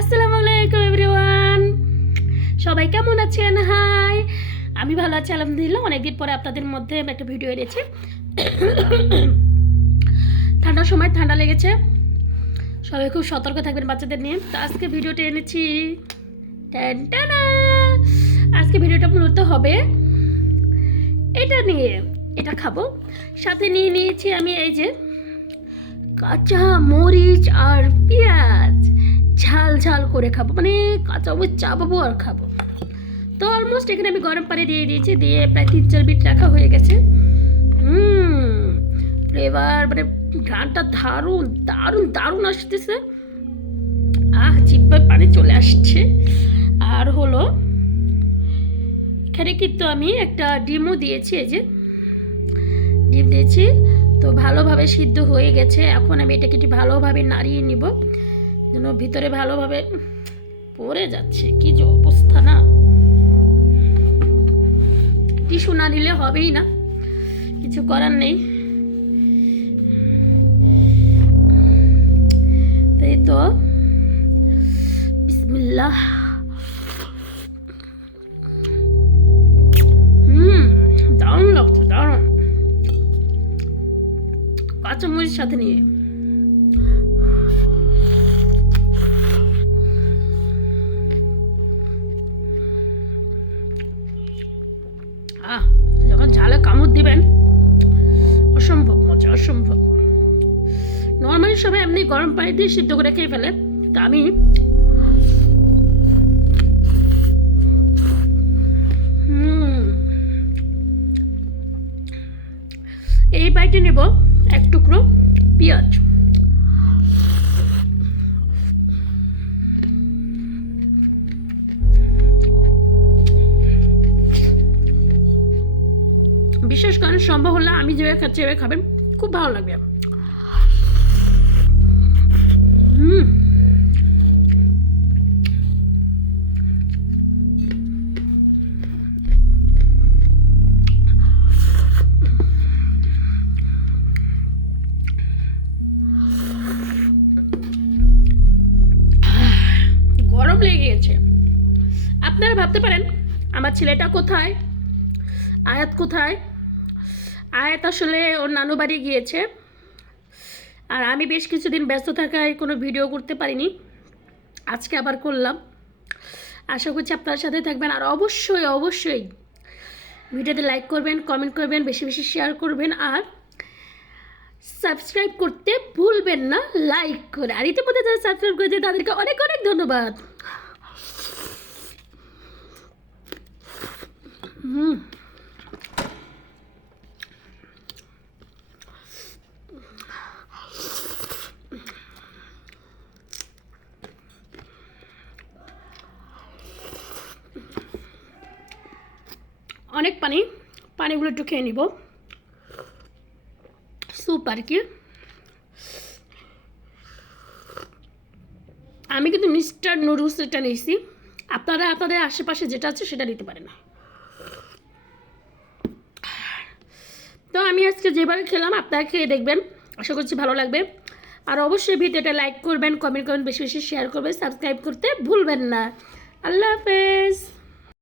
আসসালামু আলাইকুম এভরিওয়ান, সবাই কেমন আছেন? হাই, আমি ভালো আছি আলহামদুলিল্লাহ। অনেকদিন পরে আপনাদের মধ্যে একটা ভিডিও এনেছি। ঠান্ডার সময় ঠান্ডা লেগেছে, সবাই খুব সতর্ক থাকবেন বাচ্চাদের নিয়ে। তো আজকে ভিডিওটা এনেছি, টানটানা। আজকে ভিডিওটা মূলত হবে এটা নিয়ে, এটা খাবো। সাথে নিয়ে নিয়েছি আমি এই যে কাঁচা মরিচ আর পেঁয়াজ, ঝাল ঝাল করে খাবো, মানে কাঁচা মরিচ চাবাবো আর খাবো। তো অলমোস্ট এখানে আমি গরম পানি দিয়ে দিয়েছি, দিয়ে প্রায় 3-4 মিনিট রাখা হয়ে গেছে। ফ্লেভার মানে ঘ্রাণটা দারুণ দারুণ দারুণ আসতেছে। জিহ্বায় পানি চলে আসছে। আর হলো এখানে কিন্তু আমি একটা ডিমও দিয়েছি, এই যে ডিম দিয়েছি। তো ভালোভাবে সিদ্ধ হয়ে গেছে। এখন আমি এটাকে একটু ভালোভাবে নাড়িয়ে নিব যেন ভিতরে ভালোভাবে পড়ে যাচ্ছে। কি যে অবস্থা না, টিস্যু না নিলে হবেই না, কিছু করার নেই। তাই তো বিসমিল্লাহ। দারুণ লাগছে, দারুণ। কাঁচামরিচের সাথে নিয়ে যখন ঝালে কামড় দিবেন অসম্ভব মজা, অসম্ভব। নর্মালি সবাই এমনি গরম পানি দিয়ে সিদ্ধ করে খেয়ে ফেলে, তা আমি এই বাইটে নেব এক টুকরো পেঁয়াজ। বিশেষ করে সম্ভব হলে আমি যেভাবে খাচ্ছি এভাবে খাবেন, খুব ভালো লাগবে। গরম লেগে গেছে। আপনারা ভাবতে পারেন আমার ছেলেটা কোথায়, আয়াত কোথায়? আয়াত আসলে ওর নানু বাড়ি গিয়েছে, আর আমি বেশ কিছুদিন ব্যস্ত থাকায় কোনো ভিডিও করতে পারিনি। আজকে আবার করলাম। আশা করছি আপনার সাথে থাকবেন। আর অবশ্যই অবশ্যই ভিডিওতে লাইক করবেন, কমেন্ট করবেন, বেশি বেশি শেয়ার করবেন, আর সাবস্ক্রাইব করতে ভুলবেন না, লাইক করে। আর ইতিমধ্যে যারা সাবস্ক্রাইব করেছে তাদেরকে অনেক অনেক ধন্যবাদ। অনেক পানি, পানিগুলো একটু খেয়ে নিব। স্যুপ আর কি। আমি কিন্তু মিস্টার নুডলস এটা নিয়েছি, আপনারা আপনাদের আশেপাশে যেটা আছে সেটা নিতে পারেন। তো আমি আজকে যেভাবে খেলাম আপনারা খেয়ে দেখবেন, আশা করছি ভালো লাগবে। আর অবশ্যই ভিডিওটা লাইক করবেন, কমেন্ট করবেন, বেশি বেশি শেয়ার করবেন, সাবস্ক্রাইব করতে ভুলবেন না। আল্লাহ হাফেজ।